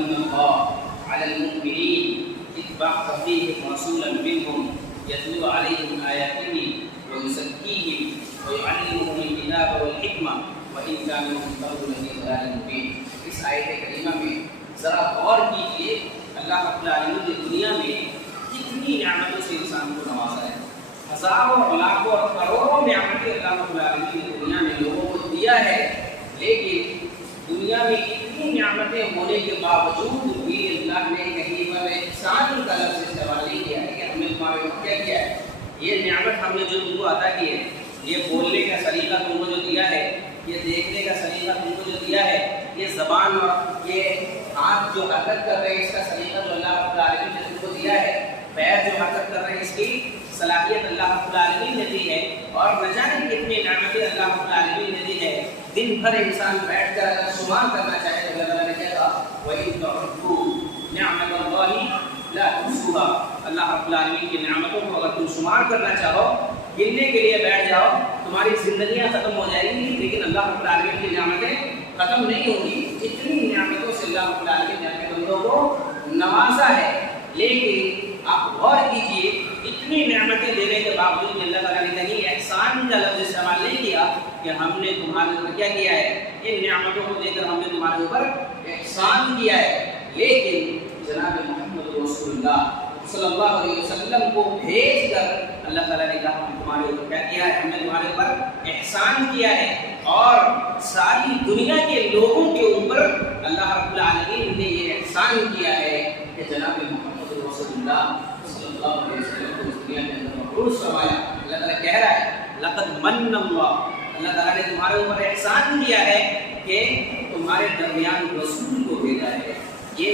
ان اللہ علی المؤمنین اذ بعث فیہم رسولا منہم یتلو علیہم آیاتہ ویزکیہم ویعلمہم الکتاب والحکمہ وان کانوا من قبل لفی ضلال مبین۔ اس آیت کریمہ میں ذرا غور کیجیے، اللہ رب العالمین نے دنیا میں کتنی نعمتوں سے انسان کو نوازا ہے۔ ہزاروں لاکھوں اور کروڑوں نعمتیں اللہ رب العالمین نے دنیا میں لوگوں کو دیا ہے، لیکن دنیا میں اتنی نعمتیں ہونے کے باوجود بھی اللہ نے کہیں پر احسان کا لفظ استعمال نہیں کیا ہے کہ ہم نے تمہارے اوپر کیا کیا ہے۔ یہ نعمت ہم نے جو تم کو عطا کی ہے، یہ بولنے کا سلیقہ تم کو جو دیا ہے، یہ دیکھنے کا سلیقہ تم کو جو دیا ہے، یہ زبان اور یہ ہاتھ جو حرکت کر رہے ہیں اس کا سلیقہ جو اللہ رب العالمین نے تم کو دیا ہے، پیر جو حرکت کر رہے ہیں اس کی صلاحیت اللہ رب العالمین نے دی ہے، اور نہ جانے کتنی نعمتیں اللہ رب العالمین نے دی ہے۔ دن بھر انسان بیٹھ کر اگر شمار کرنا چاہے تو اللہ تعالیٰ نے کہا وَإِن تَعُدُّوا نِعْمَتَ اللَّهِ لَا تُحْصُوهَا۔ اللہ رب العالمین کی نعمتوں کو اگر تم شمار کرنا چاہو، گننے کے لیے بیٹھ جاؤ، تمہاری زندگیاں ختم ہو جائیں گی، لیکن اللہ رب العالمین کی نعمتیں ختم نہیں ہوگی۔ اتنی نعمتوں سے اللہ رب العالمین نے اپنے بندوں کو نوازا ہے، لیکن آپ غور کیجیے اتنی نعمتیں دینے کے باوجود اللہ تعالیٰ نے کہیں احسان کا لفظ استعمال نہیں کیا کہ ہم نے تمہارے اوپر کیا کیا ہے، ان نعمتوں کو دے کر ہم نے تمہارے اوپر احسان کیا ہے۔ لیکن جناب محمد رسول اللہ صلی اللہ علیہ وسلم کو بھیج کر اللہ تعالیٰ نے کہا ہم تمہارے اوپر کیا کیا ہے، ہم نے تمہارے اوپر احسان کیا ہے، اور ساری دنیا کے لوگوں کے اوپر اللہ رب العالمین نے یہ احسان کیا ہے کہ جناب محمد رسول اللہ صلی اللہ علیہ وسلم کو اس دنیا کے اندر مبعوث فرمایا۔ اللہ تعالیٰ کہہ رہا ہے لقد من اللہ، اللہ تعالیٰ نے تمہارے اوپر احسان کیا ہے کہ تمہارے درمیان رسول کو بھیجا ہے۔ یہ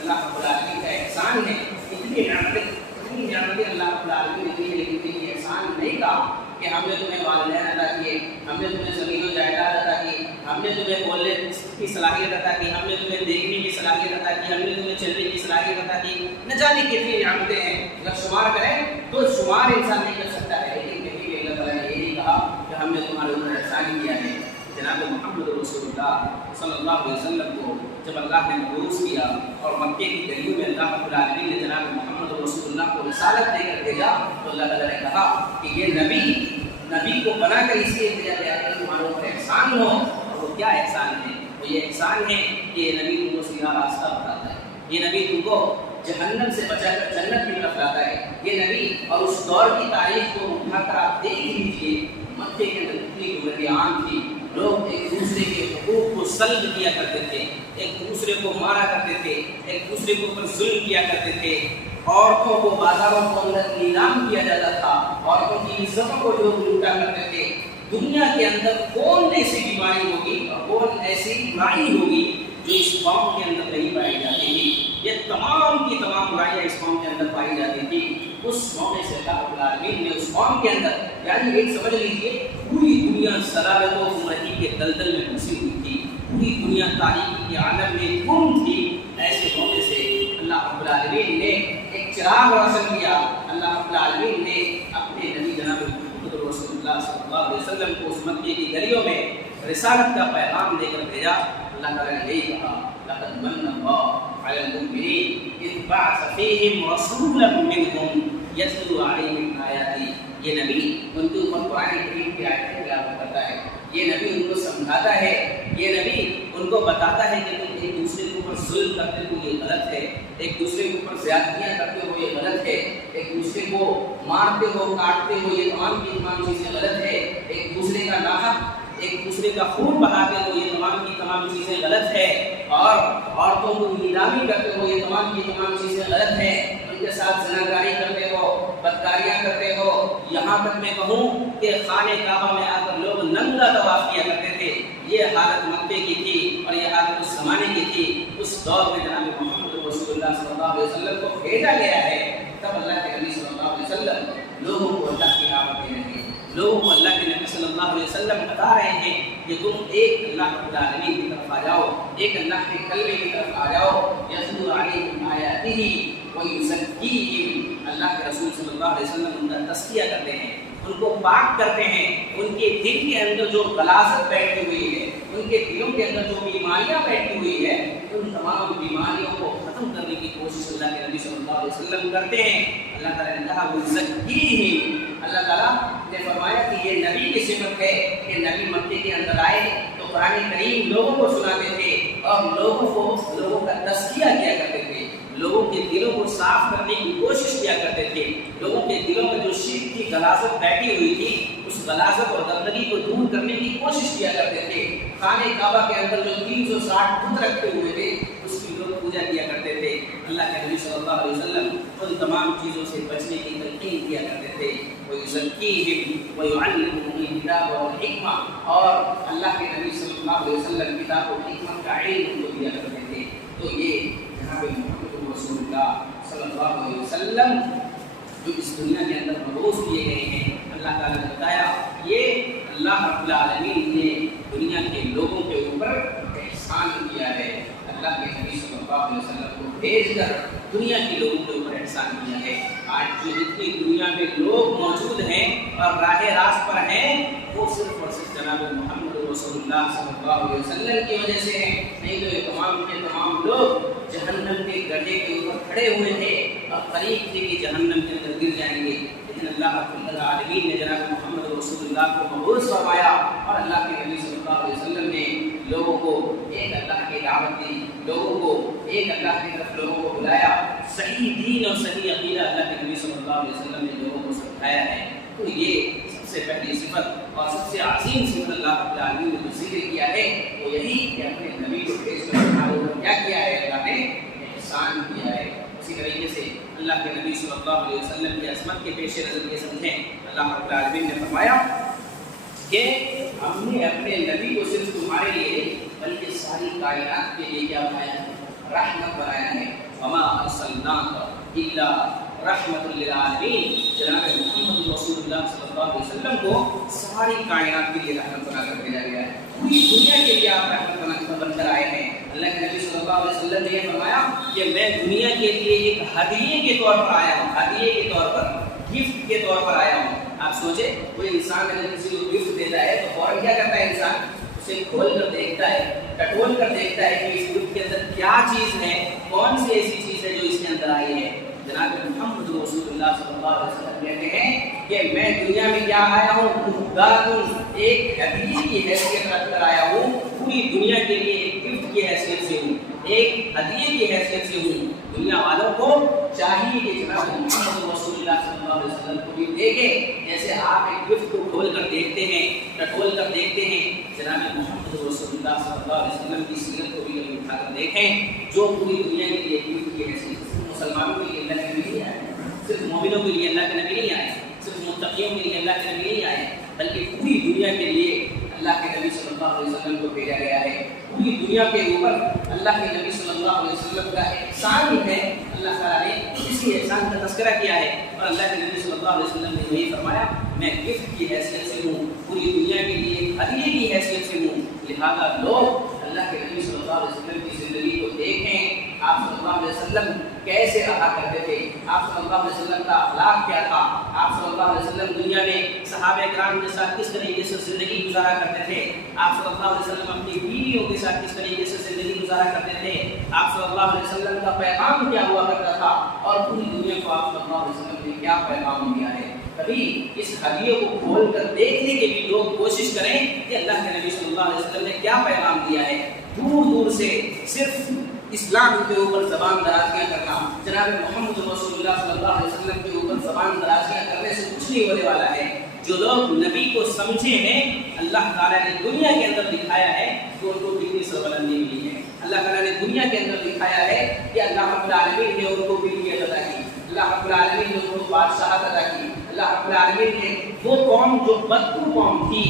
اللہ رب العالمین کا احسان ہے۔ اتنی نعمتیں اللہ رب العالمین نے دی ہے، لیکن یہ احسان نہیں کہا کہ ہم نے تمہیں والدین عطا کیے، ہم نے تمہیں زمین و جائیداد عطا کی، ہم نے تمہیں بولنے کی صلاحیت عطا کی، ہم نے تمہیں دیکھنے کی صلاحیت عطا کی، ہم نے تمہیں چلنے کی صلاحیت عطا کی، نہ جانے کتنی نعمتیں ہیں۔ اگر شمار کریں تو شمار انسان نہیں کر سکتا ہے، لیکن کبھی بھی اللہ تعالیٰ نے یہ نہیں کہا کہ ہم نے تمہارے اوپر احسان کیا ہے۔ جناب محمد رسول اللہ صلی اللہ علیہ وسلم کو جب اللہ نے مبعوث کیا اور مکے کی گلیوں میں اللہ رب العالمین نے جناب محمد رسول اللہ کو رسالت دے کر بھیجا، تو اللہ تعالیٰ نے کہا کہ یہ نبی کو بنا کر اس لیے بھیجا گیا کہ تمہارے اوپر احسان ہو۔ اور وہ کیا احسان ہے؟ وہ یہ احسان ہے کہ یہ نبی تم کو سیدھا راستہ بتاتا ہے، یہ نبی تم کو جہنم سے بچا کر جنت کی طرف لاتا ہے۔ یہ نبی اور اس دور کی تاریخ کو اٹھا کر آپ دیکھ لیجیے، مکے کے اندر کتنی گمراہی عام تھی، لوگ ایک دوسرے کے حقوق کو سلب کیا کرتے تھے، ایک دوسرے کو مارا کرتے تھے، ایک دوسرے کے اوپر ظلم کیا کرتے تھے، عورتوں کو بازاروں کے اندر نیلام کیا جاتا تھا، عورتوں کی عزتوں کو جو لوٹا کرتے تھے۔ دنیا کے اندر کون ایسی بیماری ہوگی اور کون ایسی برائی ہوگی جو اس قوم کے اندر نہیں پائی جاتی تھی؟ یہ تمام کی تمام برائیاں اس قوم کے اندر پائی جاتی تھی۔ اس موقع سے اللہ رب العالمین نے اس قوم کے اندر، یعنی ایک سمجھ لیجیے پوری دنیا ضلالت و گمراہی کے دلدل میں پھنسی ہوئی تھی، پوری دنیا تاریخی کے عالم میں گم تھی۔ ایسے موقع سے اللہ رب العالمین نے ایک چراغ روشن کیا، اللہ رب العالمین نے اپنے نبی جناب محمد رسول اللہ صلی اللہ علیہ وسلم کو اس مکے کی گلیوں میں رسالت کا پیغام دے کر بھیجا۔ اللہ تعالیٰ نے یہی کہا لقد من اللہ علی المؤمنین اذ بعث فیہم رسولا منہم یتلو علیہم آیاتہ۔ یہ نبی ان کے اوپر قرآن کریم کی آیتیں تلاوت کرتا ہے، یہ نبی ان کو سمجھاتا ہے، یہ نبی ان کو بتاتا ہے کہ تم ایک دوسرے کے اوپر ظلم کرتے ہو یہ غلط ہے، ایک دوسرے کے اوپر زیادتیاں کرتے ہو یہ غلط ہے، ایک دوسرے کو مارتے ہو کاٹتے ہو یہ تمام کی تمام چیزیں غلط ہے، ایک دوسرے کا ناحق ایک دوسرے کا خون بہاتے ہو یہ تمام کی تمام چیزیں غلط ہے، اور عورتوں کو نیلامی کرتے ہو یہ تمام کی تمام چیزیں غلط ہے، ان کے ساتھ زناکاری کرتے ہو، بدکاریاں کرتے ہو، یہاں تک میں کہوں کہ خانہ کعبہ میں آ کر لوگ ننگا طواف کیا کرتے تھے۔ یہ حالت مکے کی تھی اور یہ حالت اس زمانے کی تھی۔ اس دور میں جناب محمد رسول اللہ صلی اللہ علیہ وسلم کو بھیجا گیا ہے، تب اللہ کے نبی صلی اللہ علیہ وسلم لوگوں کو اللہ کی دعوت دے رہے ہیں، لوگوں کو اللہ کے نبی صلی اللہ علیہ وسلم بتا رہے ہیں کہ تم ایک اللہ رب العالمین کی طرف آ جاؤ، ایک اللہ کے کلمے کی طرف آ جاؤ، یتلو علیہم آیاتہ ویزکیہم۔ اللہ کے رسول صلی اللہ علیہ وسلم ان کا تزکیہ کرتے ہیں، ان کو پاک کرتے ہیں، ان کے دل کے اندر جو غلاظت بیٹھی ہوئی ہے، ان کے دلوں کے اندر جو بیماریاں بیٹھی ہوئی ہے، ان تمام بیماریوں اللہ کے نبی صلی اللہ علیہ وسلم کرتے ہیں. اللہ تعالیٰ نے کہا وَيُزَكِّيهِمْ. اللہ تعالیٰ نے فرمایا کہ یہ نبی کی صفت ہے کہ نبی مکے کے اندر آئے تو قرآن کریم لوگوں کو سناتے تھے اور لوگوں کا تزکیہ کیا کرتے تھے, لوگوں کے دلوں کو صاف کرنے کی کوشش کیا کرتے تھے. لوگوں کے دلوں میں جو شرک کی غلاظت بیٹھی ہوئی تھی اس غلاظت اور گندگی کو دور کرنے کی کوشش کیا کرتے تھے. خانہ کعبہ کے اندر جو 360 بت رکھے ہوئے تھے اس کی لوگ پوجا کیا کرتے تھے. اللہ کے نبی صلی اللہ علیہ وسلم ان تمام چیزوں سے بچنے کی تلقین کیا کرتے تھے. وَيُزَكِّيهِمْ وَيُعَلِّمُهُمُ الْكِتَابَ وَالْحِكْمَةَ, اور اللہ کے نبی صلی اللہ علیہ وسلم کتاب و حکمت کا علم ان کو دیا کرتے تھے. تو یہ جناب محمد رسول اللہ صلی اللہ علیہ وسلم جو اس دنیا کے اندر مبعوث کیے گئے ہیں, اللہ تعالیٰ نے بتایا یہ اللہ رب العالمین نے دنیا کے لوگوں کے اوپر احسان کیا ہے. اللہ کے نبی صلی اللہ علیہ وسلم کو بھیج کر دنیا کے لوگوں کے اوپر احسان کیا ہے. آج جو جتنی دنیا میں لوگ موجود ہیں اور راہ راست پر ہیں وہ صرف اور صرف جناب محمد رسول اللہ صلی اللہ علیہ وسلم کی وجہ سے ہیں. نہیں تو یہ تمام کے تمام لوگ جہنم کے گڑھے کے اوپر کھڑے ہوئے تھے اور قریب تھے کہ جہنم کے اندر گر جائیں گے. لیکن اللہ رب العالمین نے جناب محمد رسول اللہ کو مبعوث فرمایا اور اللہ کے نبی صلی اللہ علیہ وسلم نے لوگوں کو ایک اللہ کی دعوت دی, لوگوں کو ایک اللہ کی طرف لوگوں کو بلایا. صحیح دین اور صحیح عقیدہ اللہ کے نبی صلی اللہ علیہ وسلم نے لوگوں کو سکھایا ہے. تو یہ سب سے پہلی صفت اور سب سے عظیم صفت اللہ رب العالمین نے جو ذکر کیا ہے وہ یہی کہ اپنے نبی کو بھیج کر ہمارے اوپر کیا کیا ہے, اللہ نے احسان کیا ہے. اسی طریقے سے اللہ کے نبی صلی اللہ علیہ وسلم کی عظمت کے پیش نظر یہ سمجھیں, اللہ رب العالمین نے فرمایا کہ ہم نے اپنے نبی کو صرف تمہارے لیے بلکہ ساری کائنات کے لیے کیا بنایا ہے, رحمت بنایا ہے. وما ارسلناک الا رحمت للعالمین. جناب محمد رسول اللہ صلی اللہ علیہ وسلم کو ساری کائنات کے لیے رحمت بنا کر بھیجا گیا ہے. پوری دنیا کے لیے آپ رحمت بن کر آئے ہیں. اللہ کے نبی صلی اللہ علیہ وسلم نے یہ فرمایا کہ میں دنیا کے لیے ایک ہدیے کے طور پر آیا ہوں, ہدیے کے طور پر, گفٹ کے طور پر آیا ہوں. آپ سوچیں کوئی انسان اگر کسی کو گفٹ دیتا ہے تو فوراً کیا کرتا ہے انسان, اسے کھول کر دیکھتا ہے, ٹٹول کر دیکھتا ہے کہ اس گفٹ کے اندر کیا چیز ہے, کون سی ایسی چیز ہے جو اس کے اندر آئی ہے. جناب محمد رسول اللہ صلی اللہ علیہ وسلم کہتے ہیں کہ میں دنیا میں کیا آیا ہوں, مہداتن, ایک ہدیے کی حیثیت رکھ کر آیا ہوں. پوری دنیا کے لیے ایک گفٹ کی حیثیت سے ہوں, ایک ہدیے کی حیثیت سے ہوں. دنیا والوں کو چاہیے کہ جناب محمد رسول اللہ صلی اللہ علیہ وسلم کو بھی دیکھیں جیسے آپ ایک گفٹ کو کھول کر دیکھتے ہیں, ٹٹول کر دیکھتے ہیں. جناب محمد رسول اللہ صلی اللہ علیہ وسلم کی سیرت کو بھی کبھی اٹھا کر دیکھیں جو پوری دنیا کے لیے گفٹ کی حیثیت. مسلمانوں کے لیے اللہ کے نبی نہیں آئے, صرف مومنوں کے لیے اللہ کے نبی نہیں آئے, صرف متقیوں کے لیے اللہ کے نبی نہیں آئے, بلکہ پوری دنیا کے لیے اللہ کے نبی صلی اللہ علیہ وسلم کو بھیجا گیا ہے. پوری دنیا کے اوپر اللہ کے نبی صلی اللہ علیہ وسلم کا احسان ہے. اللہ تعالیٰ نے اسی احسان کا تذکرہ کیا ہے اور اللہ کے نبی صلی اللہ علیہ وسلم نے یہی فرمایا میں گفٹ کی حیثیت سے ہوں, پوری دنیا کے لیے ہدیے کی حیثیت سے ہوں. لہذا لوگ اللہ کے نبی صلی اللہ علیہ وسلم کی زندگی کو دیکھیں, آپ صلی اللہ علیہ وسلم کیسے رہا کرتے تھے, آپ صلی اللہ علیہ وسلم کا اخلاق کیا تھا, آپ صلی اللہ علیہ وسلم دنیا میں صحابہ کرام کے ساتھ کس طریقے سے زندگی گزارا کرتے تھے, آپ صلی اللہ علیہ وسلم اپنی بیویوں کے ساتھ کس طریقے سے زندگی گزارا کرتے تھے, آپ صلی اللہ علیہ وسلم کا پیغام کیا ہوا کرتا تھا اور پوری دنیا کو آپ صلی اللہ علیہ وسلم نے کیا پیغام دیا ہے. کبھی اس ہدیے کو کھول کر دیکھنے کے بھی لوگ کوشش کریں کہ اللہ کے نبی صلی اللہ علیہ وسلم نے کیا پیغام دیا ہے. دور دور سے صرف اسلام کے اوپر زبان درازیاں کرنا, جناب محمد رسول اللہ صلی اللہ علیہ وسلم کے اوپر زبان درازیاں کرنے سے کچھ نہیں ہونے والا ہے. جو لوگ نبی کو سمجھے ہیں اللہ تعالیٰ نے دنیا کے اندر دکھایا ہے کہ ان کو کتنی سربلندی ملی ہے. اللہ تعالیٰ نے دنیا کے اندر دکھایا ہے کہ اللہ رب العالمین نے ان کو ملکیت عطا کی, اللہ رب العالمین نے ان کو بادشاہت عطا کی. اللہ رب العالمین نے وہ قوم جو بدخو قوم تھی,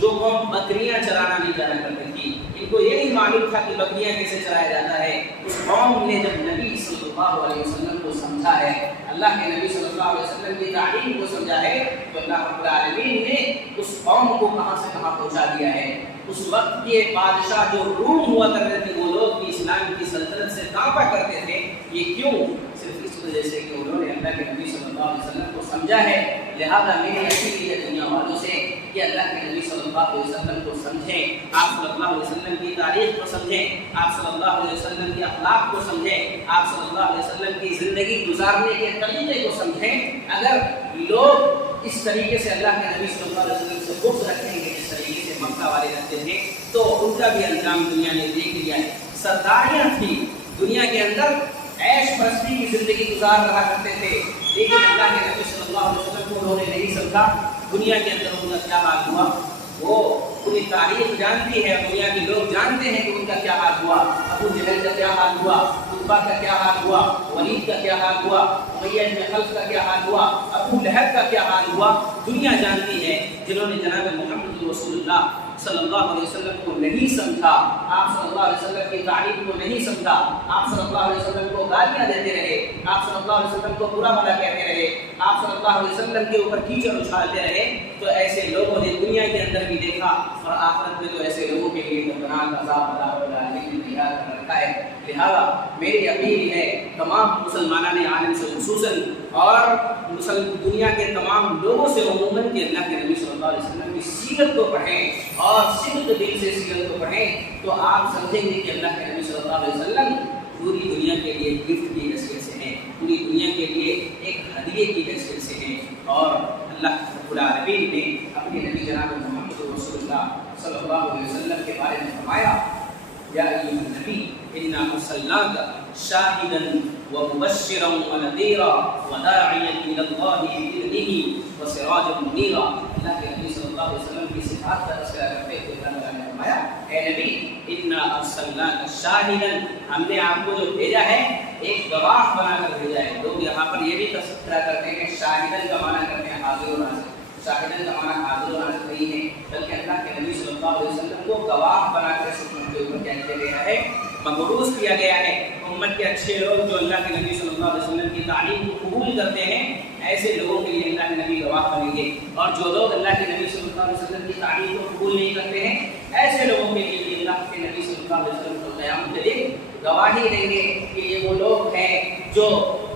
جو قوم بکریاں چرانا نہیں جانا کرتی تھی, ان کو یہ نہیں معلوم تھا کہ بکریاں کیسے چرایا جاتا ہے, اس قوم نے جب نبی صلی اللہ علیہ وسلم کو سمجھا ہے, اللہ کے نبی صلی اللہ علیہ وسلم کی تعلیم کو سمجھا ہے, تو اللہ رب العالمین نے اس قوم کو کہاں سے کہاں پہنچا دیا ہے. اس وقت کے بادشاہ جو روم ہوا کرتے تھے وہ لوگ بھی اسلام کی سلطنت سے کعبہ کرتے تھے. یہ کیوں؟ صرف اس وجہ سے کہ انہوں نے اللہ کے نبی صلی اللہ علیہ وسلم کو سمجھا ہے. لہذا میری اپیل ہے دنیا والوں سے کہ اللہ کے نبی صلی اللہ علیہ وسلم کو سمجھیں، آپ صلی اللہ علیہ وسلم کی تاریخ کو سمجھیں، آپ صلی اللہ علیہ وسلم کے اخلاق کو سمجھیں، آپ صلی اللہ علیہ وسلم کی زندگی گزارنے کے طریقے کو سمجھیں۔ اگر لوگ اس طریقے سے اللہ کے نبی صلی اللہ علیہ وسلم سے بغض رکھیں گے جس طریقے سے مکہ والے رکھتے تھے، تو ان کا بھی انجام دنیا نے دیکھ لیا ہے۔ سرداریاں تھی دنیا کے اندر، عیش پرستی کی زندگی گزار رہا کرتے تھے، لیکن اللہ کے نبی صلی اللہ علیہ وسلم کو انہوں نے نہیں سمجھا۔ دنیا کے اندر ان کا کیا حال ہوا وہ پوری تاریخ جانتی ہے، دنیا کے لوگ جانتے ہیں کہ ان کا کیا حال ہوا۔ ابو جہل کا کیا حال ہوا، عتبہ کا کیا حال ہوا، ولید کا کیا حال ہوا، امیہ بن خلف کا کیا حال ہوا، ابو لہب کا کیا حال ہوا۔ دنیا جانتی ہے جنہوں نے جناب محمد رسول اللہ صلی اللہ علیہ وسلم کو نہیں سمجھا، آپ صلی اللہ علیہ وسلم کی تعریف کو نہیں سمجھا، آپ صلی اللہ علیہ وسلم کو گالیاں دیتے رہے، آپ صلی اللہ علیہ وسلم کو برا بھلا کہتے رہے، آپ صلی اللہ علیہ وسلم کے اوپر کیچڑ اچھالتے رہے، تو ایسے لوگوں نے دنیا کے اندر بھی دیکھا اور آخرت میں تو ایسے لوگوں کے لیے دردناک عذاب عطا ہوگا، لیکن تیار کر رکھا ہے۔ لہذا میری اپیل ہے تمام مسلمانان عالم سے خصوصاً اور دنیا کے تمام لوگوں سے عموماً کہ اللہ کے نبی صلی اللہ علیہ وسلم کی سیرت کو پڑھیں اور صدق دل سے سیرت کو پڑھیں، تو آپ سمجھیں گے کہ اللہ کے نبی صلی اللہ علیہ وسلم پوری دنیا کے لیے گفٹ کی حیثیت سے ہیں، پوری دنیا کے لیے ایک ہدیے کی حیثیت سے ہیں۔ اور اللہ رب العالمین نے اپنے نبی جناب محمد رسول اللہ صلی اللہ علیہ وسلم کے بارے میں فرمایا، یا ایھا النبی انا ارسلناک شاہدا ومبشرا ونذیرا وداعیا الی اللہ باذنہ وسراجا منیرا۔ اللہ کے نبی صلی اللہ علیہ وسلم کی صفات کا تذکرہ کرتے ہوئے اللہ تعالیٰ نے فرمایا، اے نبی انا ارسلناک شاہدا، ہم نے آپ کو جو بھیجا ہے ایک گواہ بنا کر بھیجا ہے۔ لوگ یہاں پر یہ بھی تذکرہ کرتے ہیں، شاہدن کا معنی کرتے ہیں حاضر و ناظر، شاہدن کا معنی حاضر و ناظر نہیں ہے، بلکہ اللہ کے نبی صلی اللہ علیہ وسلم کو گواہ بنا کر اس امت کے اوپر کیا کیا گیا ہے، مبعوث کیا گیا ہے۔ امت کے اچھے لوگ جو اللہ کے نبی صلی اللہ علیہ وسلم کی تعلیم کو قبول کرتے ہیں، ایسے لوگوں کے لیے اللہ کے نبی گواہ بنیں گے، اور جو لوگ اللہ کے نبی صلی اللہ علیہ وسلم کی تعلیم کو قبول نہیں کرتے ہیں، ایسے لوگوں کے لیے اللہ کے نبی صلی اللہ علیہ وسلم کو قیامت کے دن گواہی دیں گے کہ یہ وہ لوگ ہیں جو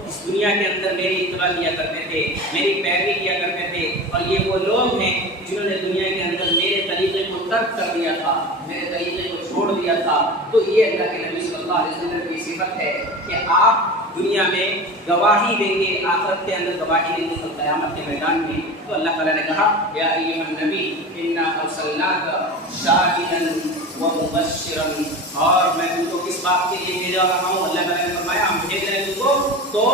اس دنیا کے اندر میری اتباع کیا کرتے تھے، میری پیروی کیا کرتے تھے، اور یہ وہ لوگ ہیں جنہوں نے دنیا کے اندر میرے طریقے کو ترک کر دیا تھا، میرے طریقے کو چھوڑ دیا تھا۔ تو یہ اللہ کے نبی صلی اللہ علیہ وسلم کی صفت ہے کہ آپ دنیا میں گواہی دیں گے، آخرت کے اندر گواہی دیں گے، تو قیامت کے میدان میں تو اللہ تعالیٰ نے کہا، یا ایھا النبی انا ارسلناک شاہدا ومبشرا، اور میں تم کو کس بات کے لیے بھیجا رہا ہوں؟ اللہ تعالیٰ نے فرمایا ہم بھیج رہے ہیں تم کو تو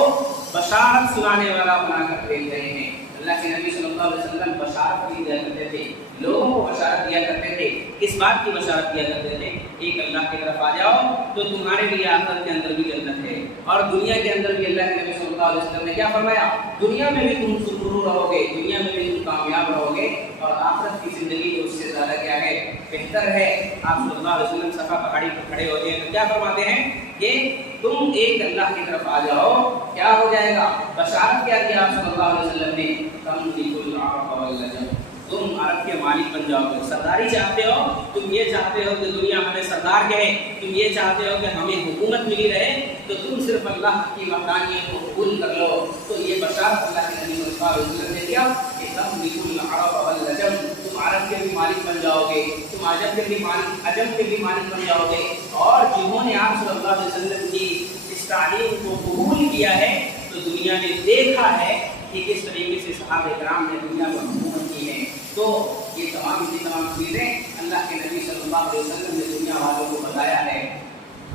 بشارت سنانے والا بنا کر بھیج رہے ہیں۔ اللہ کے نبی صلی اللہ علیہ وسلم بشارت بھی دیا کرتے تھے، لوگوں کو بشارت دیا کرتے تھے۔ کس بات کی بشارت دیا کرتے تھے؟ ایک اللہ کی طرف آ جاؤ تو تمہارے لیے آخرت کے اندر بھی جنت ہے، اور دنیا کے اندر بھی اللہ کے نبی صلی اللہ علیہ وسلم نے کیا فرمایا؟ دنیا میں بھی تم سرخرو رہو گے، دنیا میں بھی تم کامیاب رہو گے، اور آخرت کی زندگی جو اس سے زیادہ کیا ہے، بہتر ہے۔ آپ صلی اللہ علیہ وسلم صفا پہاڑی پر کھڑے ہوتے ہیں تو کیا فرماتے ہیں کہ تم ایک اللہ کی طرف آ جاؤ، کیا ہو جائے گا؟ بشارت کیا دی آپ صلی اللہ علیہ وسلم نے؟ تملک العرب والعجم، تم عرب کے مالک بن جاؤ گے۔ سرداری چاہتے ہو، تم یہ چاہتے ہو کہ دنیا ہمیں سردار کہے، تم یہ چاہتے ہو کہ ہمیں حکومت ملی رہے، تو تم صرف اللہ کی وحدانیت کو قبول کر لو۔ تو یہ بشارت اللہ کے نبی صلی اللہ علیہ وسلم نے دیا کہ تملک العرب والعجم، تم عرب کے بھی مالک بن جاؤ گے، تم عجم کے بھی مالک، عجم کے بھی مالک بن جاؤ گے۔ اور جنہوں نے آپ صلی اللہ علیہ وسلم کی اس تعلیم کو قبول کیا ہے، تو دنیا نے دیکھا ہے کہ کس طریقے سے صحابہ کرام نے دنیا کو حکومت کی ہے۔ تو یہ تمام کی تمام چیزیں اللہ کے نبی صلی اللہ علیہ وسلم نے دنیا والوں کو بتایا ہے،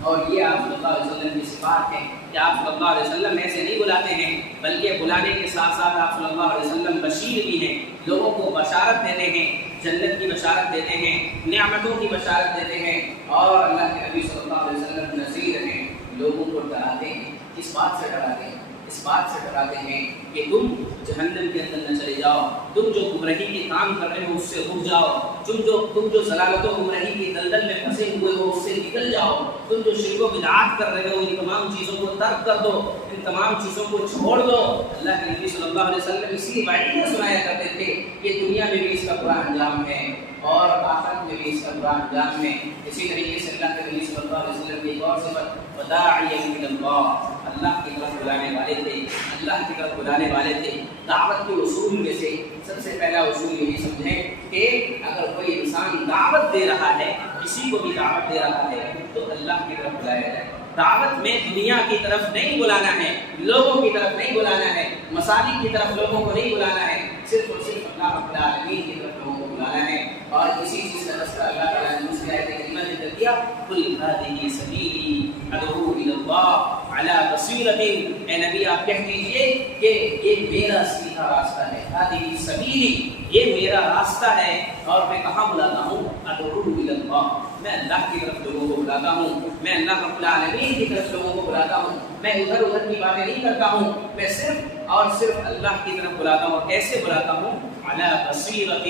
اور یہ آپ صلی اللہ علیہ وسلم کی صفات ہے کہ آپ صلی اللہ علیہ وسلم ایسے نہیں بلاتے ہیں، بلکہ بلانے کے ساتھ ساتھ آپ صلی اللہ علیہ وسلم بشیر بھی ہیں، لوگوں کو بشارت دیتے ہیں، جنت کی بشارت دیتے ہیں، نعمتوں کی بشارت دیتے ہیں، اور اللہ کے نبی صلی اللہ علیہ وسلم نذیر ہیں، لوگوں کو ڈراتے ہیں۔ اس بات سے ڈراتے ہیں، اس بات سے ڈراتے ہیں کہ تم جہنم کے اندر نہ چلے جاؤ، تم جو گمراہی کے کام کر رہے ہو اس سے رک جاؤ، تم جو ضلالت و گمراہی کی دلدل میں پھنسے ہوئے ہو اس سے نکل جاؤ، تم جو شرک و بدعات کر رہے ہو ان تمام چیزوں کو ترک کر دو، ان تمام چیزوں کو چھوڑ دو۔ اللہ کے نبی صلی اللہ علیہ وسلم اسی وعیدیں سنایا کرتے تھے کہ دنیا میں بھی اس کا برا انجام ہے اور آخرت میں بھی اس کا برا انجام ہے۔ اسی طریقے سے اللہ کے نبی صلی اللہ علیہ وسلم کی ایک اور صفت وداعیا الی اللہ، اللہ کی طرف بلانے والے تھے، اللہ کی طرف بلانے والے تھے۔ دعوت کے اصول میں سے سب سے پہلا اصول یہی سمجھیں کہ اگر کوئی انسان دعوت دے رہا ہے، کسی کو بھی دعوت دے رہا ہے، تو اللہ کی طرف بلایا جائے۔ دعوت میں دنیا کی طرف نہیں بلانا ہے، لوگوں کی طرف نہیں بلانا ہے، مسالک کی طرف لوگوں کو نہیں بلانا ہے، صرف اور صرف اللہ رب العالمین کی طرف لوگوں کو بلانا ہے۔ اور اسی چیز کا تذکرہ اللہ تعالیٰ نے دوسری آیت کریمہ میں کر دیا، قل هذه سبیلی ادعو الی اللہ علی بصیرۃ، اے نبی آپ کہہ دیجئے کہ یہ میرا سیدھا راستہ ہے، هذه سبیلی یہ میرا راستہ ہے، اور میں کہاں بلاتا ہوں؟ ادعو الی اللہ، میں اللہ کی طرف لوگوں کو بلاتا ہوں، میں اللہ رب العالمین کی طرف لوگوں کو بلاتا ہوں، میں ادھر ادھر کی باتیں نہیں کرتا ہوں، میں صرف اور صرف اللہ کی طرف بلاتا ہوں۔ کیسے بلاتا ہوں؟ علی بصیرۃ،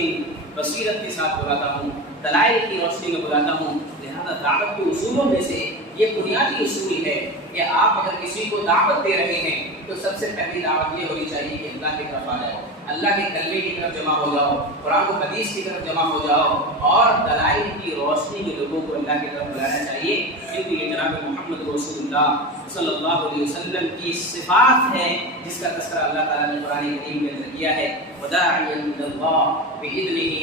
بصیرت کے ساتھ بلاتا ہوں، دلائل کی روشنی میں بلاتا ہوں۔ لہذا دعوت کے اصولوں میں سے یہ بنیادی اصول ہے کہ آپ اگر کسی کو دعوت دے رہے ہیں تو سب سے پہلی دعوت یہ ہونی چاہیے کہ اللہ کی طرف آ جاؤ، اللہ کے کلمے کی طرف جمع ہو جاؤ، قرآن و حدیث کی طرف جمع ہو جاؤ، اور دلائل کی روشنی میں لوگوں کو اللہ کی طرف بلانا چاہیے، کیونکہ یہ جناب محمد رسول اللہ صلی اللہ علیہ وسلم کی صفات ہے جس کا تذکرہ اللہ تعالیٰ نے قرآن کریم میں اندر کیا ہے، وَدَاعِيًا إِلَى اللَّهِ بِإِذْنِهِ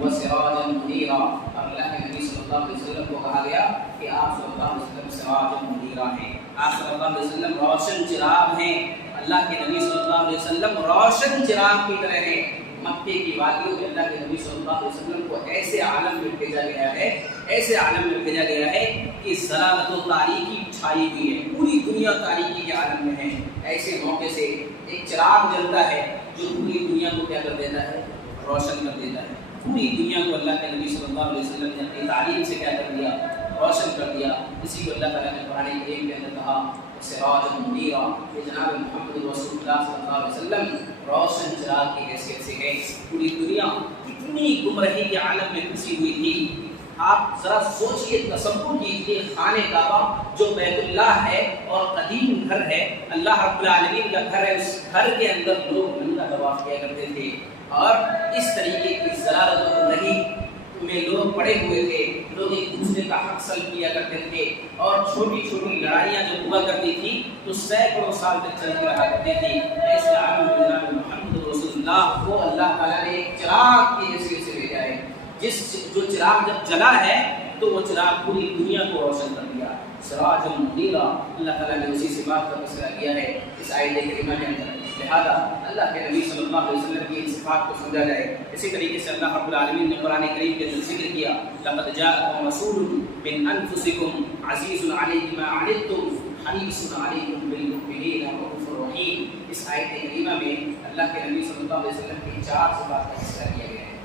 وَسِرَاجًا مُنِيرًا۔ اور اللہ کے نبی صلی اللہ علیہ وسلم کو کہا گیا کہ آپ صلی اللہ علیہ وسلم سراجًا منیرا ہیں، آپ صلی اللہ علیہ وسلم روشن چراغ ہیں۔ اللہ کے نبی صلی اللہ علیہ وسلم روشن چراغ کی طرح ہیں۔ مکے کی وادیوں میں اللہ کے نبی صلی اللہ علیہ وسلم کو ایسے عالم میں بھیجا گیا ہے، ایسے عالم میں بھیجا گیا ہے کہ ضلالت و تاریکی چھائی ہوئی ہے، پوری دنیا تاریکی کے عالم میں ہے۔ ایسے موقع سے ایک چراغ جلتا ہے جو پوری دنیا کو کیا کر دیتا ہے؟ روشن کر دیتا ہے۔ پوری دنیا کو اللہ کے نبی صلی اللہ علیہ وسلم نے اپنی تعلیم سے کیا کر دیا؟ روشن کر دیا۔ اسی کو اللہ تعالیٰ نے قرآن کریم کے اندر کہا سراجا منیرا، یہ جناب محمد رسول اللہ صلی اللہ علیہ وسلم روشن چراغ کی حیثیت سے ہے۔ پوری دنیا کتنی گمراہی کے عالم میں پھنسی ہوئی تھی، آپ ذرا سوچئے، تصور کیجئے، خانہ کعبہ جو بیت اللہ ہے اور قدیم گھر ہے، اللہ رب العالمین کا گھر ہے، اس گھر کے اندر لوگ ننگا طواف کیا کرتے تھے، اور اس طریقے کی ضلالت و گمراہی میں لوگ پڑے ہوئے تھے، لوگ ایک دوسرے کا حق سلب کیا کرتے تھے، اور چھوٹی چھوٹی لڑائیاں جو ہوا کرتی تھی تو سینکڑوں سال تک چلتی رہا کرتی تھی۔ ایسے عالم میں جناب محمد رسول اللہ کو اللہ تعالیٰ نے ایک چراغ کی حیثیت سے بھیجا ہے، جو چراغ جب جلا ہے تو وہ چراغ پوری دنیا کو روشن کر دیا۔ سراجا منیرا، اللہ تعالیٰ نے اسی صفات کا تذکرہ کیا ہے اس آیت کریمہ کے اندر۔ لہذا اللہ کے نبی صلی اللہ علیہ وسلم کی ان صفات کو سمجھا جائے۔ اسی طریقے سے اللہ رب العالمین نے قرآن کریم کے اندر ذکر کیا، لقد جاءکم رسول من انفسکم عزیز علیہ ما عنتم حریص علیکم بالمؤمنین رؤوف رحیم۔ اس آیت کریمہ میں اللہ کے نبی صلی اللہ علیہ وسلم کی 4 صفات کا تذکرہ کیا گیا ہے۔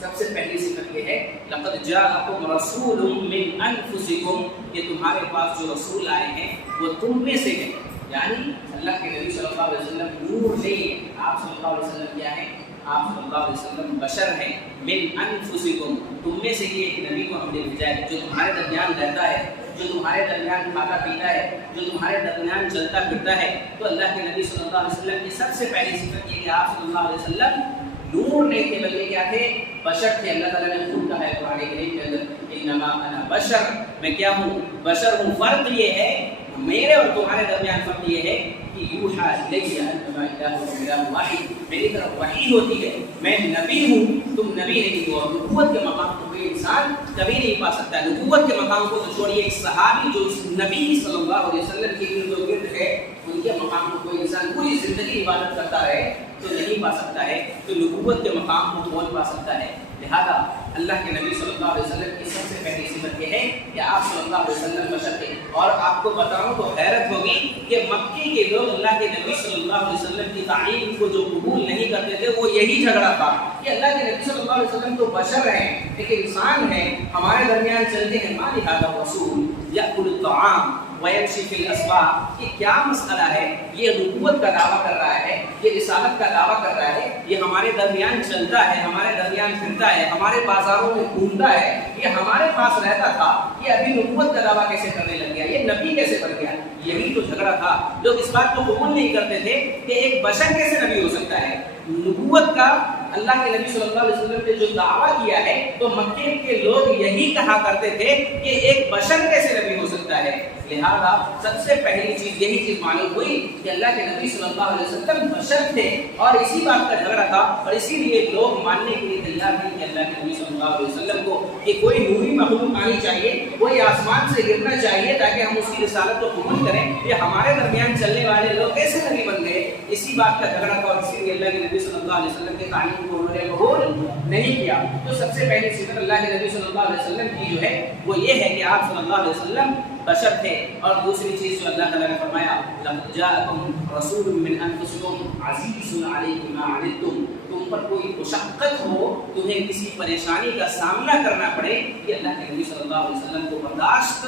سب سے پہلی صفت یہ ہے لقد جاءکم رسول من انفسکم، یہ تمہارے پاس جو رسول آئے ہیں وہ تم میں سے ہیں، یعنی اللہ کے نبی صلی اللہ علیہ وسلم نور نہیں ہے، آپ صلی اللہ علیہ وسلم کیا ہیں؟ آپ صلی اللہ علیہ وسلم بشر ہیں۔ من انفسکم، تم میں سے یہ ایک نبی کو ہم نے بھیجا ہے جو تمہارے درمیان رہتا ہے، جو تمہارے درمیان کھاتا پیتا ہے، جو تمہارے درمیان چلتا پھرتا ہے۔ تو اللہ کے نبی صلی اللہ علیہ وسلم کی سب سے پہلی صفت یہ کہ آپ صلی اللہ علیہ وسلم نور نہیں تھے بلکہ کیا تھے؟ بشر تھے۔ اللہ تعالیٰ نے خود کہا ہے قرآن کریم کے اندر انما انا بشر، میں کیا ہوں؟ بشر ہوں۔ فرق یہ ہے، میرے اور تمہارے درمیان فرق یہ ہے کہ یوحیٰ الیہ انما الہکم الہ واحد، میری طرف وحی ہوتی ہے، میں نبی ہوں، تم نبی نہیں ہو۔ اور نبوت کے مقام کو کوئی انسان کبھی نہیں پا سکتا ہے۔ نبوت کے مقام کو تو چھوڑیے، ایک صحابی جو اس نبی صلی اللہ علیہ وسلم کی ارد و گرد ہے، ان کے مقام کو کوئی انسان پوری زندگی عبادت کرتا رہے تو نہیں پا سکتا ہے، تو نبوت کے مقام کو کون پا سکتا ہے؟ لہذا اللہ کے نبی صلی اللہ علیہ وسلم کی سب سے پہلی صفت یہ ہے کہ آپ صلی اللہ علیہ وسلم بشر تھے۔ اور آپ کو بتاؤں تو حیرت ہوگی کہ مکے کے لوگ اللہ کے نبی صلی اللہ علیہ وسلم کی تعلیم کو جو قبول نہیں کرتے تھے وہ یہی جھگڑا تھا کہ اللہ کے نبی صلی اللہ علیہ وسلم تو بشر ہیں، ایک انسان ہیں، ہمارے درمیان چلتے ہیں، ما لہذا الرسول یأکل الطعام ویمشی فی الاسواق، یہ کیا مسئلہ ہے؟ یہ نبوت کا دعویٰ کر رہا ہے، یہ رسالت کا دعویٰ کر رہا ہے، یہ ہمارے درمیان چلتا ہے، ہمارے درمیان پھرتا ہے، ہمارے بازاروں میں گھومتا ہے، یہ ہمارے پاس رہتا تھا، یہ ابھی نبوت کا دعویٰ کیسے کرنے لگ گیا؟ یہ نبی کیسے بن گیا؟ یہی تو جھگڑا تھا۔ لوگ اس بات کو قبول نہیں کرتے تھے کہ ایک بشر کیسے نبی ہو سکتا ہے۔ نبوت کا اللہ کے نبی صلی اللہ علیہ وسلم نے جو دعویٰ کیا ہے تو مکے کے لوگ یہی کہا کرتے تھے کہ ایک بشر کیسے نبی ہو سکتا ہے. لہذا سب سے پہلی چیز یہی چیز معلوم ہوئی کہ اللہ کے نبی صلی اللہ علیہ وسلم بشر تھے اور اسی بات کا جھگڑا تھا اور اسی لیے لوگ ماننے کے لیے تیار نہیں کہ اللہ کے نبی صلی اللہ علیہ وسلم کو کہ کوئی نوری مخلوق آنی چاہیے, کوئی آسمان سے گرنا چاہیے تاکہ ہم اس کی رسالت کو قبول کریں. یہ ہمارے درمیان چلنے والے لوگ کیسے نبی بن گئے, اسی بات کا جھگڑا تھا اور اسی لیے اللہ کے نبی صلی اللہ علیہ وسلم کے تعلیم کو انہوں نے قبول نہیں کیا. تو سب سے پہلی صفت اللہ کے نبی صلی اللہ علیہ وسلم کی جو ہے وہ یہ ہے کہ آپ صلی اللہ علیہ وسلم بشر تھے. اور دوسری چیز جو اللہ تعالیٰ نے فرمایا لقد جاءکم رسول من انفسکم عزیز علیہ ما عنتم, تم پر کوئی مشقت ہو, تمہیں کسی پریشانی کا سامنا کرنا پڑے, یہ اللہ کے نبی صلی اللہ علیہ وسلم کو برداشت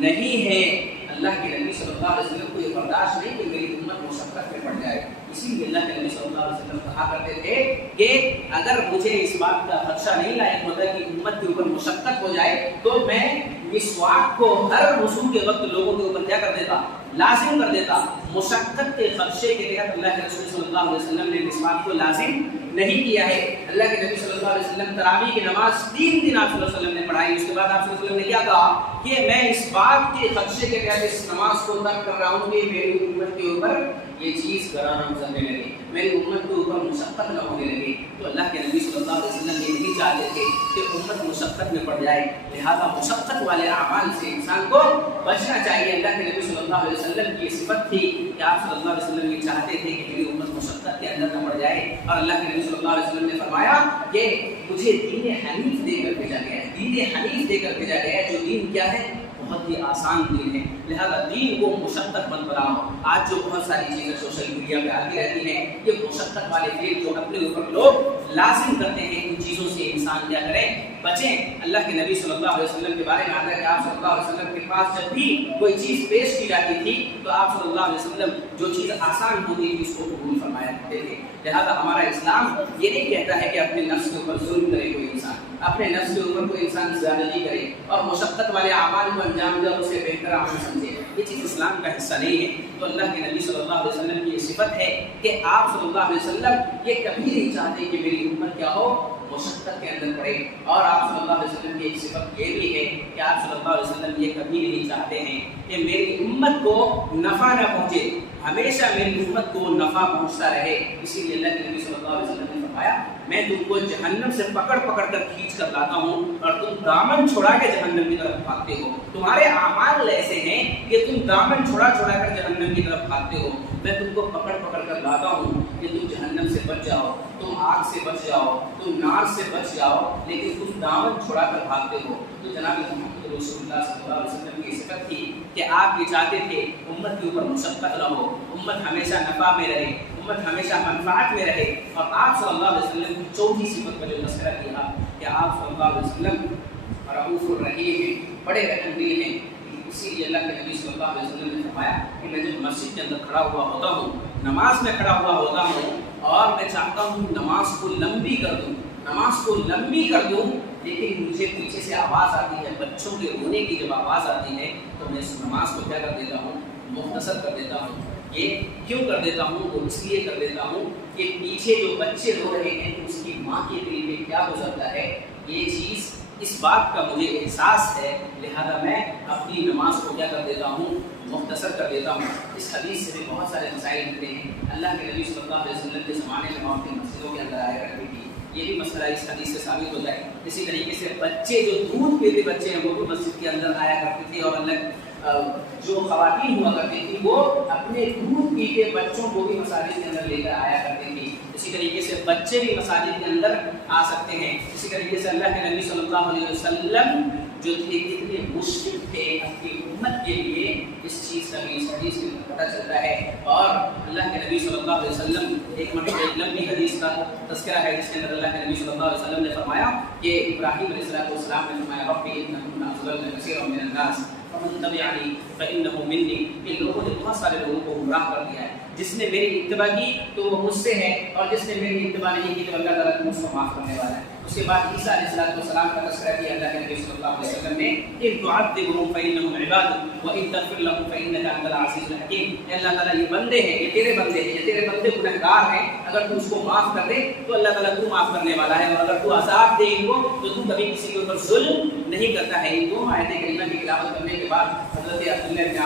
نہیں ہے. اللہ کے نبی صلی اللہ علیہ وسلم کو یہ برداشت نہیں کہ میری امت مشقت میں پڑ جائے. اسی لیے اللہ کے نبی صلی اللہ علیہ وسلم کہا کرتے تھے کہ اگر مجھے اس بات کا خدشہ نہیں لاحق ہوتا کہ امت کے اوپر مشقت ہو جائے تو میں مسواک کو ہر وضو کے وقت لوگوں کے اوپر کیا کر دیتا, لازم کر دیتا. مشقت کے خدشے کے تحت اللہ کے رسول صلی اللہ علیہ وسلم نے مسواک کو لازم نہیں کیا ہے. اللہ کے نبی صلی اللہ علیہ وسلم تراویح کی نماز 3 دن آپ صلی اللہ علیہ وسلم نے پڑھائی. اس کے بعد آپ صلی اللہ علیہ وسلم نے کیا کہا کہ میں اس بات کے خدشے کے تحت اس نماز کو ترک کر رہا ہوں کہ میری امت کے اوپر یہ چیز گرانا گزرنے لگے, میری امت کے اوپر مشقت نہ ہونے لگے. تو اللہ کے نبی صلی اللہ علیہ وسلم یہ نہیں چاہتے تھے کہ امت مشقت میں پڑ جائے. لہذا مشقت والے اعمال سے انسان کو بچنا چاہیے. اللہ کے نبی صلی اللہ علیہ وسلم کی صفت تھی کہ آپ صلی اللہ علیہ وسلم یہ چاہتے تھے کہ میری امت مشقت کے اندر نہ پڑ جائے. اور اللہ کے نبی صلی اللہ علیہ وسلم نے فرمایا کہ مجھے دین حنیف دے کر بھیجا گیا ہے. دین حنیف دے کر بھیجا گیا ہے جو دین کیا ہے, بہت ہی آسان دین ہے. لہذا دین کو مشقت مت بناؤ. آج جو بہت ساری چیزیں سوشل میڈیا پہ آتی رہتی ہیں یہ مشقت والے فیل جو اپنے اوپر لوگ لازم کرتے ہیں, ان چیزوں سے انسان کیا کرے, بچیں. اللہ کے نبی صلی اللہ علیہ وسلم کے بارے میں آتا ہے کہ آپ صلی اللہ علیہ وسلم کے پاس جب بھی کوئی چیز پیش کی جاتی تھی تو آپ صلی اللہ علیہ وسلم جو چیز آسان ہوتی تھی اس کو قبول فرمایا کرتے تھے. لہذا ہمارا اسلام یہ نہیں کہتا ہے کہ اپنے نفس کے اوپر ظلم کرے کوئی انسان, اپنے نفس کے اوپر کوئی انسان زیادتی کرے اور مشقت والے اعمال کو انجام دے اور اسے بہتر عمل سمجھے. یہ چیز اسلام کا حصہ نہیں ہے. تو اللہ کے نبی صلی اللہ علیہ وسلم کی یہ صفت ہے کہ آپ صلی اللہ علیہ وسلم یہ کبھی نہیں چاہتے کہ میری امت کیا ہو, مشقت کے اندر پڑے. اور آپ صلی اللہ علیہ وسلم کی ایک صفت یہ بھی ہے کہ آپ صلی اللہ علیہ وسلم یہ کبھی نہیں چاہتے ہیں کہ میری امت کو نفع نہ پہنچے, ہمیشہ میری امت کو نفع پہنچتا رہے. اسی لیے اللہ کے نبی صلی اللہ علیہ وسلم نے فرمایا میں تم کو جہنم سے پکڑ پکڑ کر کھینچ کر لاتا ہوں اور تم دامن چھوڑا کے جہنم کی طرف بھاگتے ہو. تمہارے اعمال ایسے ہیں کہ تم دامن چھوڑا چھوڑا کر جہنم کی طرف بھاگتے ہو. میں تم کو پکڑ پکڑ کر لاتا ہوں کہ تم جہنم سے بچ جاؤ, تم آگ سے بچ جاؤ, تم نار سے بچ جاؤ, لیکن تم دامن چھوڑا کر بھاگتے ہو. تو جناب محمد رسول اللہ صلی اللہ علیہ وسلم کی صفت تھی کہ آپ یہ چاہتے تھے امت کے اوپر مشقت نہ ہو, امت ہمیشہ نفع میں رہے, امت ہمیشہ منفعت میں رہے. اور آپ صلی اللہ علیہ وسلم کی چوتھی صفت کا جو تذکرہ کیا کہ آپ صلی اللہ علیہ وسلم رؤوف الرحیم ہیں, بڑے رحم دل ہیں. اسی لیے اللہ کے نبی صلی اللہ علیہ وسلم نے فرمایا کہ میں جب مسجد کے اندر کھڑا ہوا ہوتا ہوں, نماز میں کھڑا ہوا ہوتا ہوں اور میں چاہتا ہوں نماز کو لمبی کر دوں, نماز کو لمبی کر دوں, لیکن مجھے پیچھے سے آواز آتی ہے, بچوں کے رونے کی جب آواز آتی ہے تو میں اس نماز کو کیا کر دیتا ہوں, مختصر کر دیتا ہوں. یہ کیوں کر دیتا ہوں, وہ اس لیے کر دیتا ہوں کہ پیچھے جو بچے رو رہے ہیں اس کی ماں کے دل میں کیا گزرتا ہے, یہ چیز اس بات کا مجھے احساس ہے. لہذا میں اپنی نماز کو کیا کر دیتا ہوں, مختصر کر دیتا ہوں. اس حدیث سے بھی بہت سارے مسائل ملتے ہیں. اللہ کے نبی صلی اللہ علیہ وسلم کے زمانے میں عورتیں مسجدوں کے اندر آیا کرتی تھی, یہ بھی مسئلہ اس حدیث سے ثابت ہوتا ہے. اسی طریقے سے بچے جو دودھ پیتے بچے ہیں وہ بھی مسجد کے اندر آیا کرتے تھے, اور اللہ جو خواتین ہوا کرتی تھی وہ اپنے دودھ پیتے بچوں کو بھی مساجد کے اندر لے کر آیا کرتی تھی. اسی طریقے سے بچے بھی مساجد کے اندر آ سکتے ہیں. اسی طریقے سے اللہ کے نبی صلی اللہ علیہ وسلم جو تھے کتنے مشفق تھے اپنی امت کے لیے, اس چیز کا بھی اس حدیث سے پتہ چلتا ہے. اور اللہ کے نبی صلی اللہ علیہ وسلم ایک مرتبہ ایک لمبی حدیث کا تذکرہ ہے جس کے اندر اللہ کے نبی صلی اللہ علیہ وسلم نے فرمایا کہ ابراہیم علیہ السلام نے فرمایا ربی انکم اضللتم کثیرا من الناس فمن تبعنی فانه منی, کہ لوگوں نے بہت سارے لوگوں کو گمراہ کر دیا ہے. جس نے میری اتباع کی تو وہ مجھ سے ہے، اور جس نے میری اتباع نہیں کی تو اللہ تعالیٰ مجھ کو معاف کرنے والا ہے. اس کے بعد عیسیٰ علیہ السلام کا تذکرہ کیا اللہ کے نبی صلی اللہ علیہ وسلم نے، ان تعذبهم فإنهم عباد وإن تغفر لهم فإنك أنت العزيز الحكيم. اللہ تعالیٰ یہ بندے ہیں، یہ تیرے بندے ہیں، یہ تیرے بندے گنہگار ہیں، اگر تو اس کو معاف کر دے تو اللہ تعالیٰ تو معاف کرنے والا ہے، اور اگر تو عذاب دے ان کو تو تو کبھی کسی کے اوپر ظلم نہیں کرتا ہے. ان دونوں آیتیں کریمہ کی تلاوت کرنے کے بعد حضرت عبداللہ بن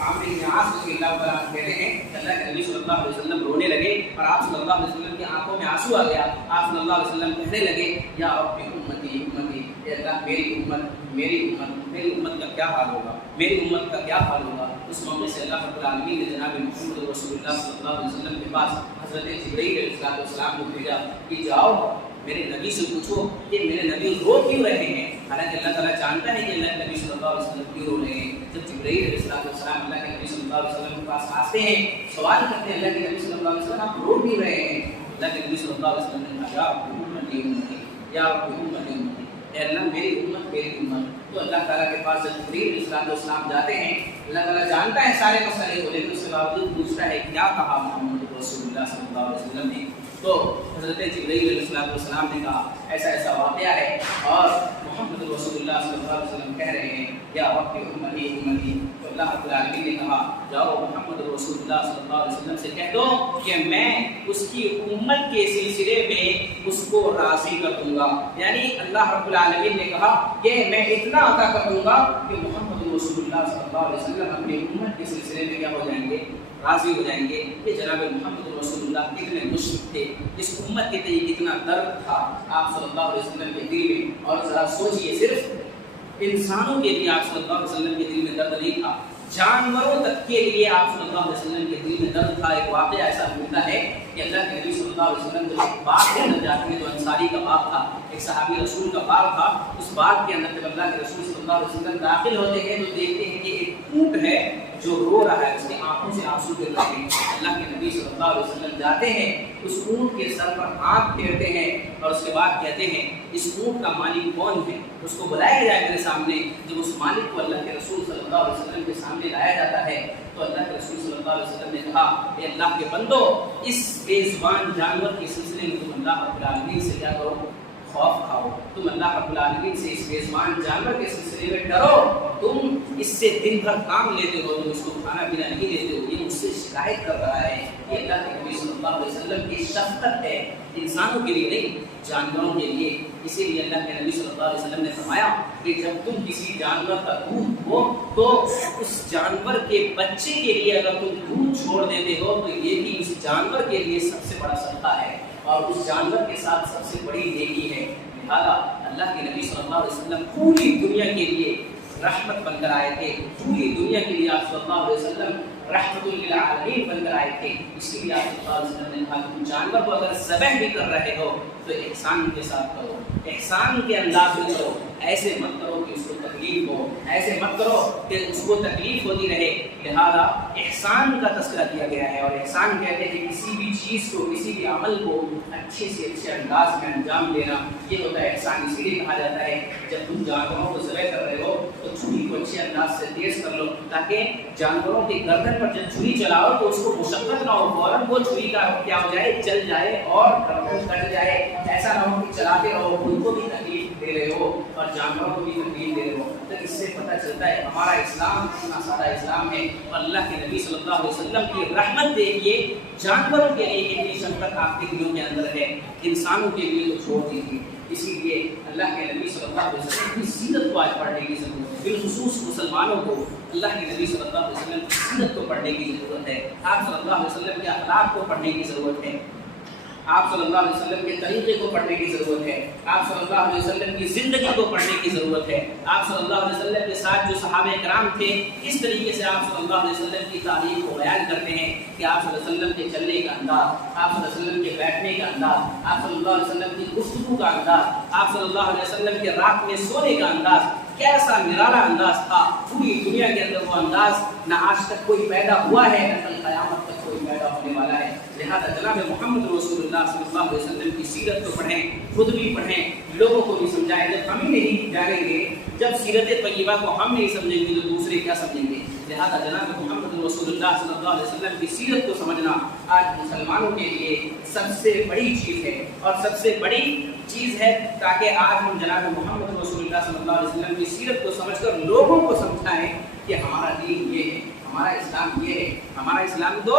عامر بن عاص رضی اللہ عنہ کہتے ہیں کہ اللہ کے نبی صلی اللہ علیہ وسلم رونے لگے اور آپ صلی اللہ علیہ وسلم کی آنکھوں میں آنسو آ گیا. آپ صلی اللہ علیہ وسلم کہنے لگے یا رب امتی امتی، اے اللہ میری امت میری امت میری امت کا کیا حال ہوگا، میری امت کا کیا حال ہوگا. اس موقع سے اللہ رب العالمین نے جناب محمد رسول اللہ صلی اللہ علیہ وسلم کے پاس حضرت جبرائیل علیہ السلام کو بھیجا کہ جاؤ میرے نبی سے پوچھو کہ میرے نبی رو کیوں رہے ہیں. حالانکہ اللہ تعالیٰ جانتا ہے کہ اللہ کے نبی صلی اللہ علیہ وسلم کیوں رو رہے ہیں. جب جبرائیل علیہ السلام اللہ کے نبی صلی اللہ علیہ وسلم کے پاس آتے ہیں، سوال کرتے ہیں اللہ کے نبی صلی اللہ علیہ وسلم آپ رو کیوں رہے ہیں. اللہ کے نبی صلی اللہ علیہ وسلم نے کہا یا امتی امتی یا امتی امتی، اے اللہ میری امت میری امت. تو اللہ تعالیٰ کے پاس جب جبرائیل علیہ السلام جاتے ہیں، اللہ تعالیٰ جانتا ہے سارے مسئلے کو، لیکن اس کے باوجود پوچھتا ہے کیا کہا محمد رسول اللہ صلی اللہ علیہ وسلم نے. تو حضرت جبرائیل علیہ السلام نے کہا ایسا ایسا واقعہ ہے، اور محمد رسول اللہ صلی اللہ علیہ وسلم کہہ رہے ہیں یا رب امتی امتی. تو اللہ رب العالمین نے کہا جاؤ محمد رسول اللہ صلی اللہ علیہ وسلم سے کہہ دو کہ میں اس کی امت کے سلسلے میں اس کو راضی کر دوں گا. یعنی اللہ رب العالمین نے کہا کہ میں اتنا عطا کر دوں گا کہ محمد رسول اللہ صلی اللہ علیہ وسلم اپنی امت کے سلسلے میں کیا ہو جائیں گے، راضی ہو جائیں گے. کہ جناب محمد رسول اللہ کتنے مشرق تھے، اس امت کے تئیں کتنا درد تھا آپ صلی اللہ علیہ وسلم کے دل میں. اور ذرا سوچئے، صرف انسانوں کے لیے آپ صلی اللہ علیہ وسلم کے دل میں درد نہیں تھا، جانوروں تک کے لیے آپ صلی اللہ علیہ وسلم کے دل میں درد تھا. ایک واقعہ ایسا ملتا ہے کہ اللہ کے نبی صلی اللہ علیہ وسلم جب ایک باغ کے اندر جاتے ہیں، جو انصاری کا باغ تھا، ایک صحابی رسول کا باغ تھا، اس باغ کے اندر جب اللہ کے رسول صلی اللہ علیہ وسلم داخل ہوتے ہیں تو دیکھتے ہیں کہ ایک اونٹ ہے جو رو رہا ہے، اس کی آنکھوں سے آنسو گر رہے ہیں. اللہ کے نبی صلی اللہ علیہ وسلم جاتے ہیں، اس اونٹ کے سر پر ہاتھ پھیرتے ہیں اور اس کے بعد کہتے ہیں اس اونٹ کا مالک کون ہے، اس کو بلایا جائے میرے سامنے. جب اس مالک کو اللہ کے رسول صلی اللہ علیہ وسلم کے سامنے لایا جاتا ہے تو اللہ کے رسول صلی اللہ علیہ وسلم نے کہا اے اللہ کے بندو، اس بے زبان جانور کے سلسلے میں تم اللہ رب العالمین سے کیا کرو، خوف کھاؤ. تم اللہ رب العالمین سے اس بے زبان جانور کے سلسلے میں ڈرو. تم اس سے دن بھر کام لیتے ہو، تم اس کو کھانا پینا نہیں دیتے ہو، یہ مجھ سے شکایت کر رہا ہے. یہ اللہ کے نبی صلی اللہ علیہ وسلم کی شفقت ہے، انسانوں کے لیے نہیں، جانوروں کے لیے. اسی لیے اللہ کے نبی صلی اللہ علیہ وسلم نے فرمایا کہ جب تم کسی جانور کا دودھ ہو تو اس جانور کے بچے کے لیے اگر تم دودھ چھوڑ دیتے ہو تو یہ بھی اس جانور کے لیے سب سے بڑا صدقہ ہے اور اس جانور کے ساتھ سب سے بڑی نیکی ہے. لہٰذا اللہ کے نبی صلی اللہ علیہ وسلم پوری دنیا کے لیے رحمت بن کر آئے تھے، پوری دنیا کے لیے آپ صلی اللہ علیہ وسلم رحمت للعالمین بن کر آئے تھے. اس لیے آپ صلی اللہ علیہ وسلم نے کہا کہ تم جانور کو اگر ذبح بھی کر رہے ہو تو احسان کے ساتھ کرو، احسان کے انداز میں کرو. ایسے مت کرو کہ اس کو تکلیف ہو، ایسے مت کرو کہ اس کو تکلیف ہوتی رہے. لہذا احسان کا تذکرہ کیا گیا ہے، اور احسان کہتے ہیں کہ کسی بھی چیز کو، کسی بھی عمل کو اچھے سے اچھے انداز میں انجام دینا، یہ ہوتا ہے احسان. اسی لیے کہا جاتا ہے جب تم جانوروں کو ذبح کر رہے ہو تو چھری کو اچھے انداز سے تیز کر لو تاکہ جانوروں کے گردن پر جب چھری چلاؤ تو اس کو مشقت نہ ہو، فوراً وہ چھری کا کیا ہو جائے، چل جائے اور گردن کٹ جائے. ایسا نہ ہو کہ چلاتے رہو، خود کو بھی تکلیف دے رہے ہو اور جانوروں کو بھی تکلیف دے رہے ہو. تو اس سے پتہ چلتا ہے ہمارا اسلام اتنا سادہ اسلام ہے. اور اللہ کے نبی صلی اللہ علیہ وسلم کی رحمت دیکھیے، جانوروں کے لیے کتنی شفقت آپ کے دلوں کے اندر ہے، انسانوں کے لیے تو چھوڑ دیجیے. اسی لیے اللہ کے نبی صلی اللہ علیہ وسلم کی سیرت کو آج پڑھنے کی ضرورت ہے. بالخصوص مسلمانوں کو اللہ کے نبی صلی اللہ علیہ وسلم کی سیرت کو پڑھنے کی ضرورت ہے. آپ صلی اللہ علیہ وسلم کے اخلاق کو پڑھنے کی ضرورت ہے، آپ صلی اللہ علیہ وسلم کے طریقے کو پڑھنے کی ضرورت ہے، آپ صلی اللہ علیہ وسلم کی زندگی کو پڑھنے کی ضرورت ہے. آپ صلی اللہ علیہ وسلم کے ساتھ جو صحابہ کرام تھے کس طریقے سے آپ صلی اللہ علیہ وسلم کی تعریف کو بیان کرتے ہیں کہ آپ صلی اللہ علیہ وسلم کے چلنے کا انداز، آپ صلی اللہ علیہ وسلم کے بیٹھنے کا انداز، آپ صلی اللہ علیہ وسلم کی گفتگو کا انداز، آپ صلی اللہ علیہ وسلم کے رات میں سونے کا انداز، کیسا نرالا انداز تھا. پوری دنیا کے اندر وہ انداز نہ آج تک کوئی پیدا ہوا ہے، نہ کل قیامت تک کوئی پیدا ہونے والا ہے. لہذا جناب محمد رسول اللہ صلی اللہ علیہ وسلم کی سیرت کو پڑھیں، خود بھی پڑھیں، لوگوں کو بھی سمجھائیں. جب ہم ہی نہیں جانیں گے، جب سیرت طیبہ کو ہم نہیں سمجھیں گے تو دوسرے کیا سمجھیں گے. لہذا جناب محمد رسول اللہ صلی اللہ علیہ وسلم کی سیرت کو سمجھنا آج مسلمانوں کے لیے سب سے بڑی چیز ہے اور سب سے بڑی چیز ہے، تاکہ آج ہم جناب محمد رسول اللہ صلی اللہ علیہ وسلم کی سیرت کو سمجھ کر لوگوں کو سمجھائیں کہ ہمارا دین یہ ہے، ہمارا اسلام یہ ہے۔ ہمارا اسلام تو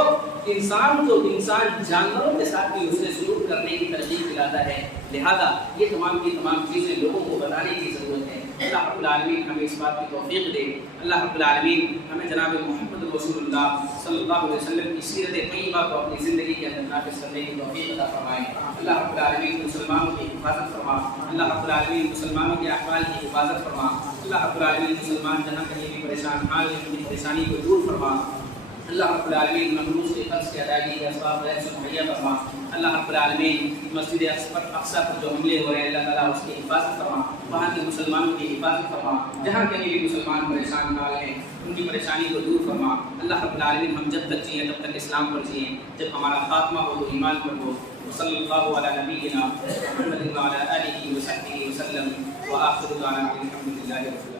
انسان جانوروں کے ساتھ بھی اسے سلوک کرنے کی ترغیب دلاتا ہے، لہذا یہ تمام کی تمام چیزیں لوگوں کو بتانے کی ضرورت ہے۔ اللہ رب العالمین ہمیں اس بات کی توفیق دے۔ اللہ رب العالمین ہمیں جناب محمد رسول اللہ صلی اللہ علیہ وسلم کی سیرت طیبہ کو اپنی زندگی کے اندر نافذ کرنے کی توفیق عطا فرمائے۔ اللہ رب العالمین مسلمانوں کی حفاظت فرما، اللہ رب العالمین مسلمانوں کے احوال کی حفاظت فرما، اللہ رب العالمین مسلمان جہاں کہیں بھی پریشان حال ہیں ان کی پریشانی کو دور فرما، اللہ رب العالمین مخلوق کے قرض کی ادائیگی کے اسباب غیر سے مہیا فرما، اللہ رب العالمین مسجد اقصی پر جو حملے ہو رہے ہیں اللہ تعالیٰ اس کی حفاظت فرما، وہاں کے مسلمانوں کی حفاظت فرما، جہاں کہیں بھی مسلمان پریشان حال ہیں ان کی پریشانی کو دور فرما۔ اللہ رب العالمین ہم جب تک جئیں تب تک اسلام پر جئیں، جب ہمارا خاتمہ ہو تو ایمان پر ہو۔ صلی اللہ علی نبینا محمد وعلی آلہ وصحبہ وسلم وآخر دعوانا الحمد للہ رب العالمین۔